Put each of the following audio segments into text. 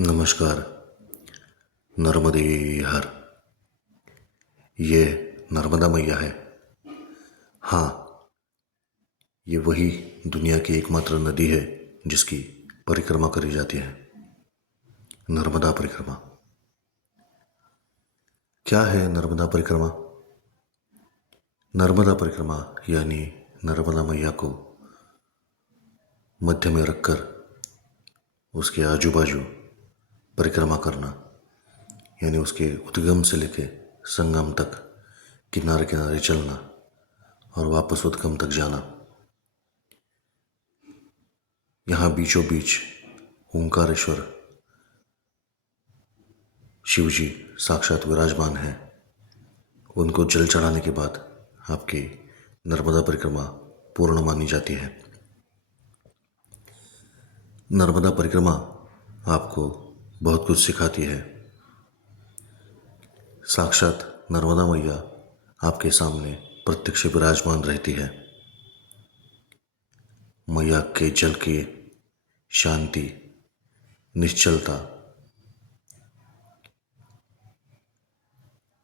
नमस्कार। नर्मदे हर। ये नर्मदा मैया है। हाँ, ये वही दुनिया की एकमात्र नदी है जिसकी परिक्रमा करी जाती है, नर्मदा परिक्रमा। क्या है नर्मदा परिक्रमा? नर्मदा परिक्रमा यानी नर्मदा मैया को मध्य में रखकर उसके आजू बाजू परिक्रमा करना, यानी उसके उद्गम से लेके संगम तक किनारे किनारे चलना और वापस उद्गम तक जाना। यहाँ बीचों बीच ओंकारेश्वर शिवजी साक्षात विराजमान हैं। उनको जल चढ़ाने के बाद आपकी नर्मदा परिक्रमा पूर्ण मानी जाती है। नर्मदा परिक्रमा आपको बहुत कुछ सिखाती है। साक्षात नर्मदा मैया आपके सामने प्रत्यक्ष विराजमान रहती है। मैया के जल की शांति, निश्चलता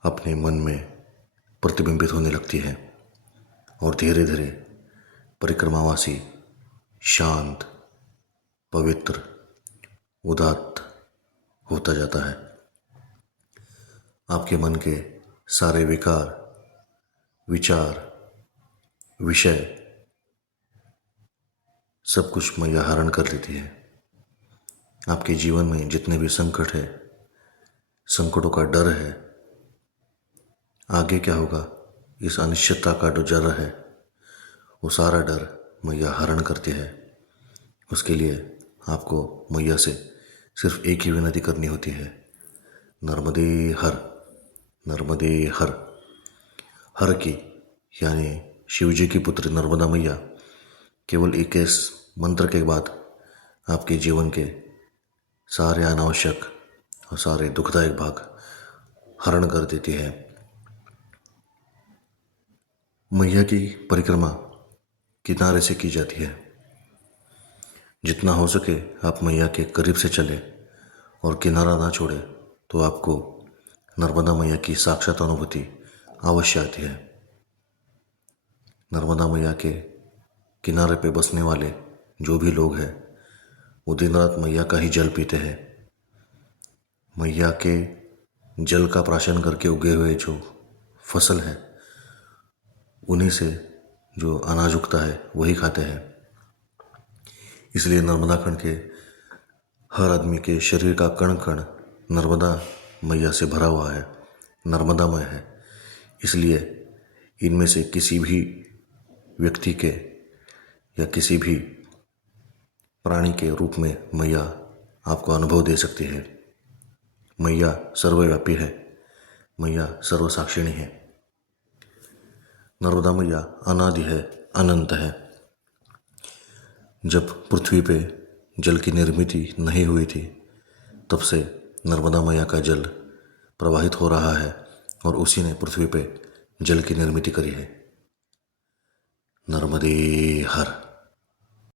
अपने मन में प्रतिबिंबित होने लगती है और धीरे धीरे परिक्रमावासी शांत, पवित्र, उदात्त होता जाता है। आपके मन के सारे विकार, विचार, विषय सब कुछ मैया हरण कर लेती है। आपके जीवन में जितने भी संकट है, संकटों का डर है, आगे क्या होगा इस अनिश्चितता का जो डर है, वो सारा डर मैया हरण करती है। उसके लिए आपको मैया से सिर्फ एक ही विनती करनी होती है, नर्मदे हर, नर्मदे हर। हर की यानी शिवजी की पुत्री नर्मदा मैया केवल एक इस मंत्र के बाद आपके जीवन के सारे अनावश्यक और सारे दुखदायक भाग हरण कर देती है। मैया की परिक्रमा किनारे से की जाती है। जितना हो सके आप मैया के करीब से चले और किनारा ना छोड़े तो आपको नर्मदा मैया की साक्षात अनुभूति अवश्य आती है। नर्मदा मैया के किनारे पे बसने वाले जो भी लोग हैं वो दिन रात मैया का ही जल पीते हैं। मैया के जल का प्राशन करके उगे हुए जो फसल है उन्हीं से जो अनाज उगता है वही खाते हैं। इसलिए नर्मदा खंड के हर आदमी के शरीर का कण कण नर्मदा मैया से भरा हुआ है, नर्मदामय है। इसलिए इनमें से किसी भी व्यक्ति के या किसी भी प्राणी के रूप में मैया आपको अनुभव दे सकती है। मैया सर्वव्यापी है, मैया सर्वसाक्षिणी है। नर्मदा मैया अनादि है, अनंत है। जब पृथ्वी पे जल की निर्मित नहीं हुई थी तब से नर्मदा मैया का जल प्रवाहित हो रहा है और उसी ने पृथ्वी पे जल की निर्मित करी है। नर्मदे हर।